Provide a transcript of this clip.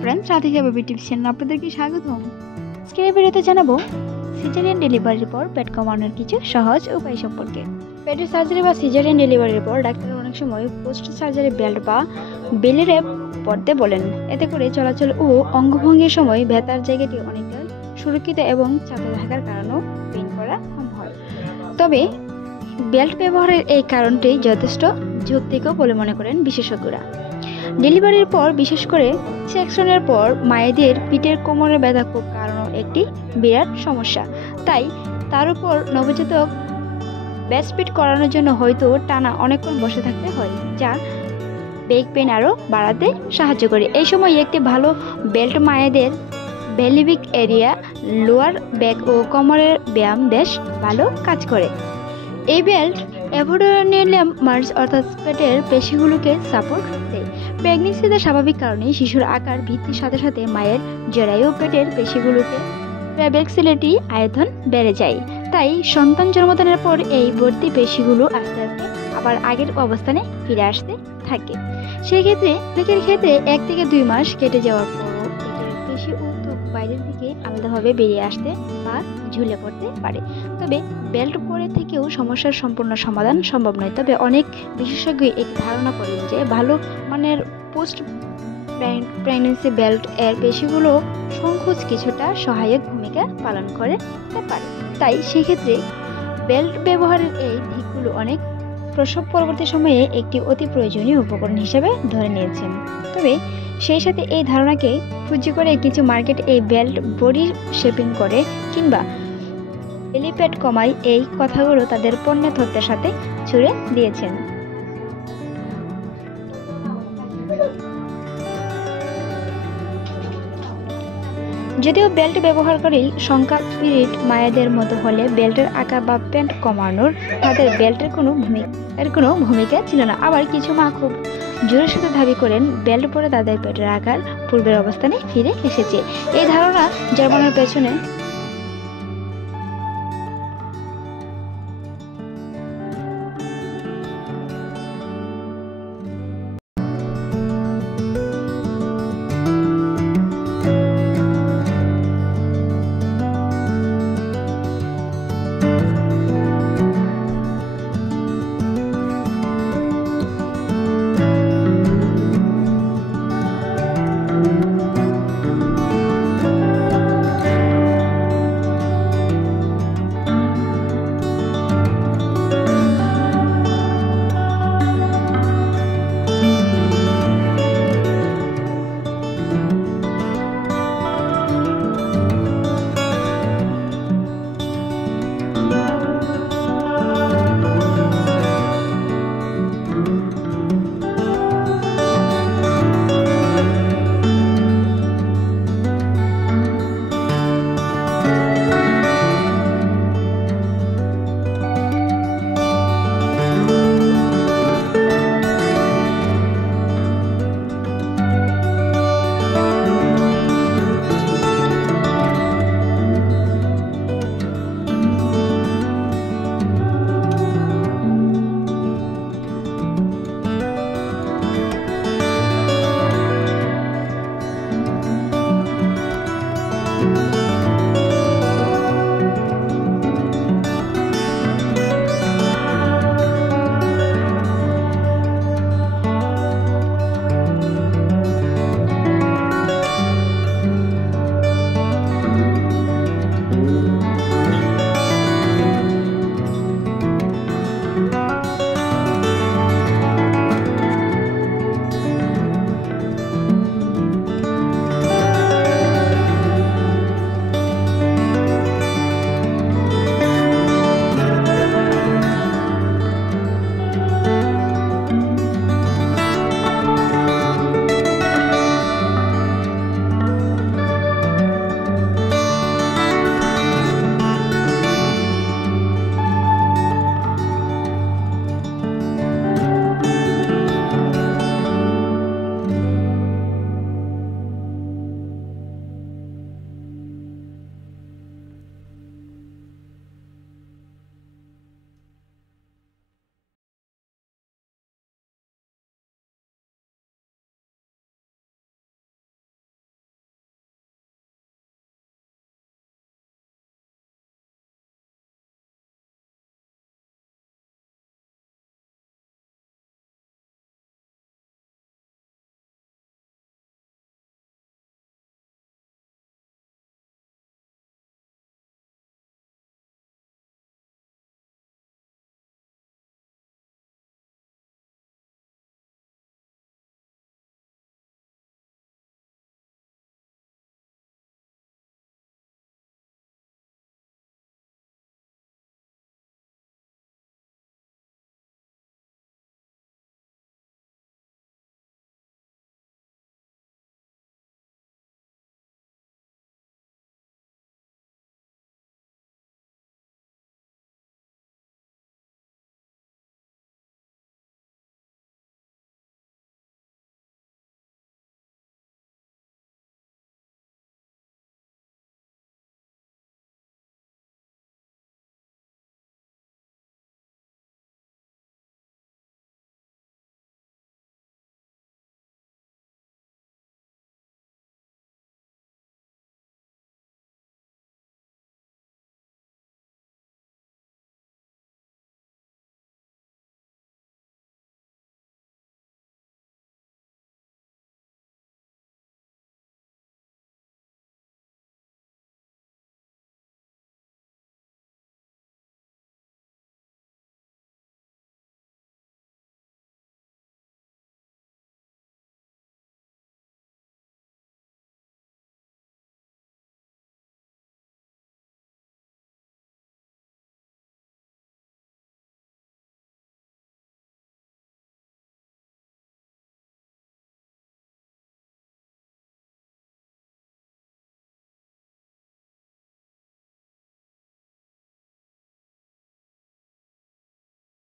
Friends, Radhika baby tips চ্যানেলে আপনাদেরকে স্বাগতম। আজকের এই ভিডিওতে জানাবো সিজারিয়ান ডেলিভারির পর পেট কমানোর কিছু সহজ উপায় সম্পর্কে। পেটের সার্জারি বা সিজারিয়ান ডেলিভারির পর ডাক্তাররা অনেক সময় পোস্ট সার্জারি বেল্ট বা বেলি র্যাপ পরতে বলেন। এতে করে চলাচল ও অঙ্গভঙ্গির সময় ব্যথার জায়গাটি অনেকটা সুরক্ষিত এবং চাপে থাকার কারণেও পেইন করা কম হয়। তবে বেল্ট ব্যবহারের এই কারণটি যথেষ্ট যৌক্তিক বলে মনে করেন বিশেষজ্ঞরা। ডেলিভারির পর, বিশেষ করে সেকশনের পর মায়েদের পিঠের কোমরের ব্যথা খুব কারণ একটি বিরাট সমস্যা। তাই তার উপর নবজাতক ব্রেস্টফিড করানোর জন্য হয়তো টানা অনেকক্ষণ বসে থাকতে হয়, যা ব্যাক পেইন আরও বাড়াতে সাহায্য করে। এই সময় একটি ভালো বেল্ট মায়েদের বেলিভিক এরিয়া, লোয়ার ব্যাক ও কোমরের ব্যায়াম বেশ ভালো কাজ করে। এই বেল্ট অ্যাবডোমিনাল মাসল অর্থাৎ পেটের পেশিগুলোকে সাপোর্ট দেয়। প্রেগনেন্সিতে স্বাভাবিক কারণে শিশুর আকার বৃদ্ধির সাথে সাথে মায়ের জরায়ু পেটের পেশিগুলোকে ফ্লেক্সিবিলিটি আয়তন বেড়ে যায়। তাই সন্তান জন্মদানের পর এই ভর্তি পেশিগুলো আস্তে আস্তে আবার আগের অবস্থানে ফিরে আসতে থাকে। সেক্ষেত্রে অনেকের ক্ষেত্রে 1 থেকে 2 মাস কেটে যাওয়ার পরও পেটের পেশি ও ত্বক বাইরের দিকে আলাদাভাবে বেরিয়ে আসতে বা ঝুলে পড়তে পারে। তবে বেল্ট পরে থেকেও সমস্যার সম্পূর্ণ সমাধান সম্ভব নয়। তবে অনেক বিশেষজ্ঞ এই ধারণা করেন যে ভালো মানের পোস্ট প্রেগন্যান্সি বেল্ট এর পেশিগুলো সংকোচ কিছুটা সহায়ক ভূমিকা পালন করতে পারে। তাই সেক্ষেত্রে বেল্ট ব্যবহারের এই দিকগুলো অনেক প্রসব পরবর্তী সময়ে একটি অতি প্রয়োজনীয় উপকরণ হিসেবে ধরে নিয়েছেন। তবে সেই সাথে এই ধারণাকে পুঁজি করে কিছু মার্কেট এই বেল্ট বডি শেপিং করে কিংবা বেলি ফ্যাট কমায়, এই কথাগুলো তাদের পণ্যের তথ্যের সাথে ছুড়ে দিয়েছেন। যদিও বেল্ট ব্যবহারকারী সংখ্যা পিরিয়ড মায়েদের মতো হলে বেল্টের আকার বা প্যান্ট কমানোর তাদের বেল্টের কোনো ভূমিকা ছিল না। আবার কিছু মা খুব জোরের সাথে দাবি করেন বেল্ট পরে তাদের পেটের আকার পূর্বের অবস্থানে ফিরে এসেছে। এই ধারণা জন্মানোর পেছনে